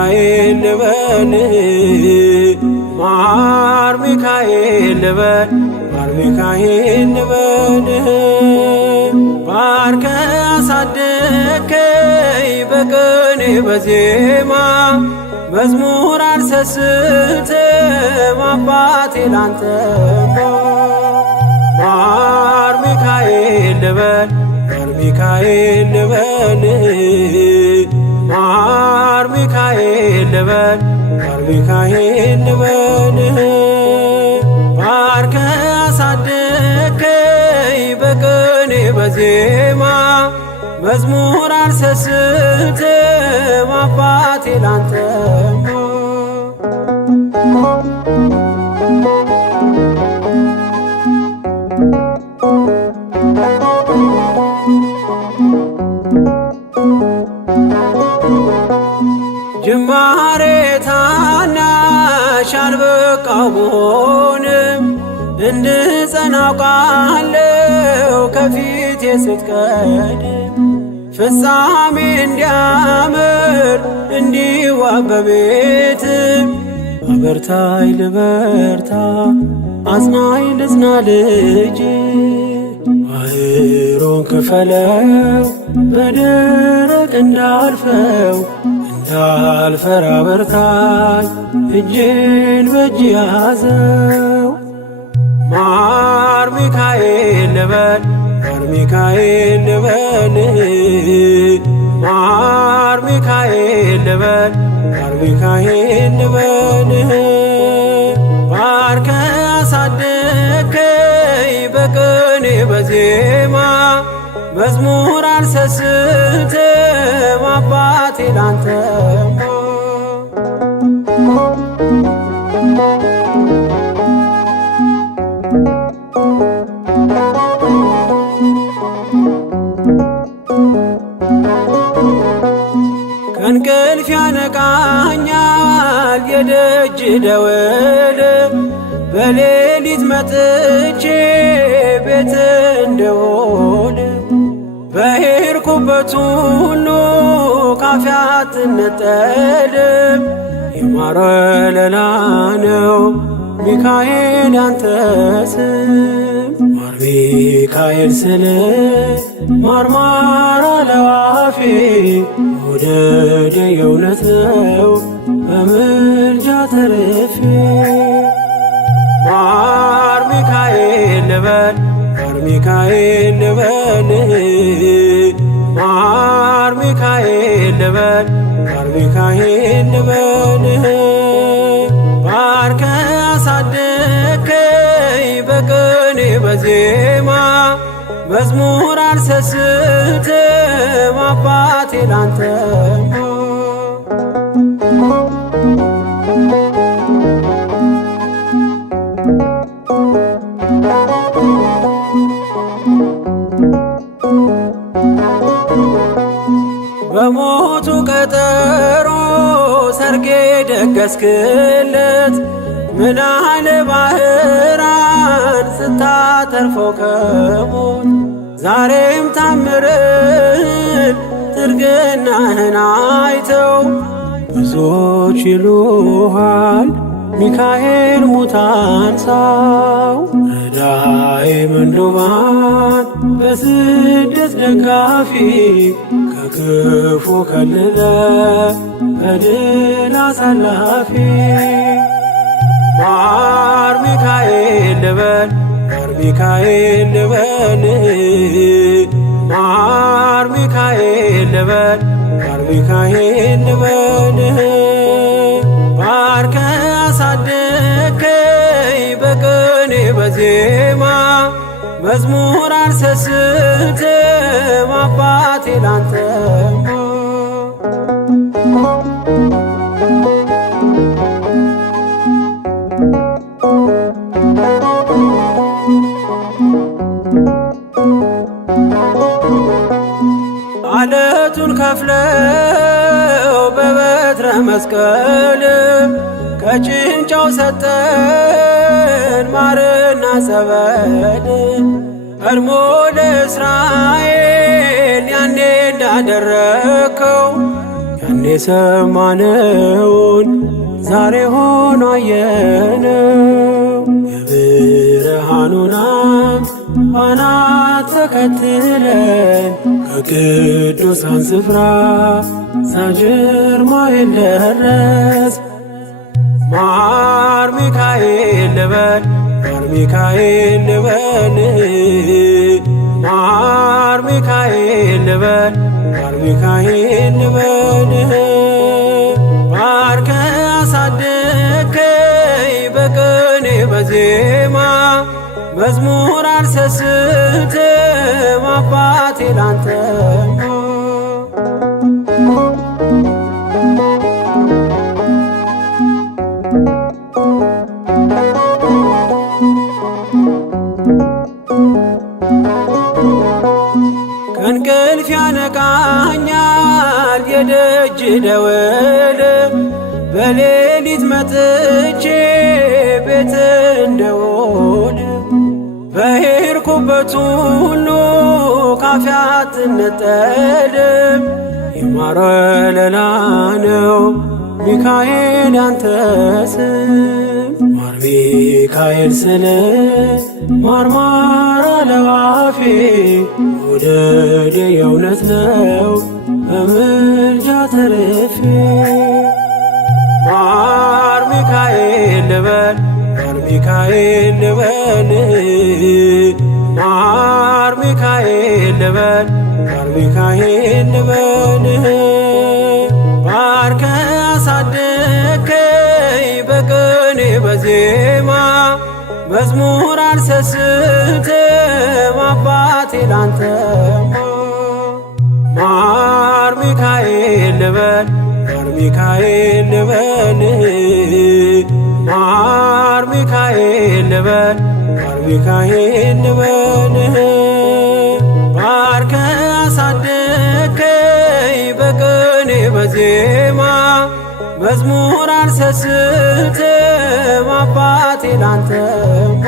ሚካኤል ልበል ማር ሚካኤል ልበል ማር ሚካኤል ልበል ባርከ አሳደከኝ በቅኔ በዜማ መዝሙር አልሰስትም አባቴ ላንተማ ማር ሚካኤል ልበል ማር ሚካኤል ልበል ማር ሚካኤል ልበል ማር ሚካኤል ልበል ባርከ አሳደከኝ በቅኔ በዜማ መዝሙር አልሰስትም አባቴ ላንተማ ጅማሬ ታናሽ አልበቃው ብሆንም እንድጸና አውቃለሁ ከፊቴ ስትቀድም ፍጻሜ እንዲያምር እንዲዋብ በቤት አበርታይ ልበርታ አጽናኝ ልጽና ልጅ ባህሩን ክፈለው በደረቅ እንዳልፈው እንዳልፈራ በርታኝ እጄን በእጅ ያዘው ማር ሚካኤል ልበል ማር ሚካኤል ልበል ማር ሚካኤል ልበል ማር ሚካኤል ልበል ባርከ አሳደከኝ በቅኔ በዜማ መዝሙር አልሰስትም አባቴ ላንተማ ከእንቅልፍ ያነቃኛል የደጅ ደወል በሌሊት መጥቼ ቤት እንደውል በሄድኩበት ሁሉ ካፌ አትነጠልም የማር ወለላ ነው ሚካኤል ያንተ ስም ማር ሚካኤል ስል ማርማር አለው አፌ መውደድ የእውነት ነው በምልጃ ተርፌ ማር ሚካኤል ልበል ማር ሚካኤል ልበል ማር ሚካኤል ልበል ማር ሚካኤል ልበል ባርከ አሳደከኝ በቅኔ በዜማ መዝሙር አልሰስትም አባቴ ላንተማ በሞቱ ቀጠሮ ሰርጌ ደገስክለት ምን አለ ባህራን ስታተርፈው ከሞት ዛሬም ታምርን ትርግናህን አይተው ብዙዎች ይሉሃል ሚካኤል ሙታን ሳው ረዳኤ ምንዱባን በስደት ደጋፊ ከክፉ ከልለ በድል አሳላፊ ማር ሚካኤል ልበል ማር ሚካኤል ልበል ማር ሚካኤል ልበል ማር ሚካኤል ልበል ባርከ አሳደከኝ በቅኔ በዜማ መዝሙር አልሰስትም አባቴ ላንተማ አለቱን ከፍለው በበትረ መስቀል ከጭንጫው ሰጠን ማርና ጸበል ቀድሞ ለእስራኤል ያኔ እንዳደረከው ያኔ የሰማነውን ዛሬ ሆኖ አየነው። የብርሃኑን ፋና ተከትለን ከቅዱሳን ስፍራ ሳጅርማኤል ደረስ። ማር ሚካኤል ልበል ማር ሚካኤል ልበል ማር ሚካኤል ልበል ማር ሚካኤል ልበል። ባርከ አሳደከኝ በቅኔ በዜማ መዝሙር አልሰስትም አባቴ ላንተማ። ከእንቅልፍ ያነቃኛል የደጅ ደወል በሌሊት መጥቼ ቤት እንደውል በሄድኩበት ሁሉ ካፌ አትነጠልም። የማር ወለላ ነው ሚካኤል ያንተ ስም። ማር ሚካኤል ስል ማርማር አለው አፌ መውደድ የእውነት ነው በምልጃ ተርፌ። ማር ሚካኤል ልበል ማር ሚካኤል ልበል ማር ሚካኤል ልበል ማር ሚካኤል ልበል። ባርከ አሳደከኝ በቅኔ በዜማ መዝሙር አልሰስትም አባቴ ላንተማ። ማር ሚካኤል ልበል ማር ሚካኤል ልበል ማር ሚካኤል ልበል ማር ሚካኤል ልበል። ባርከ አሳደከኝ በቅኔ በዜማ መዝሙር አልሰስትም አባቴ ላንተማ።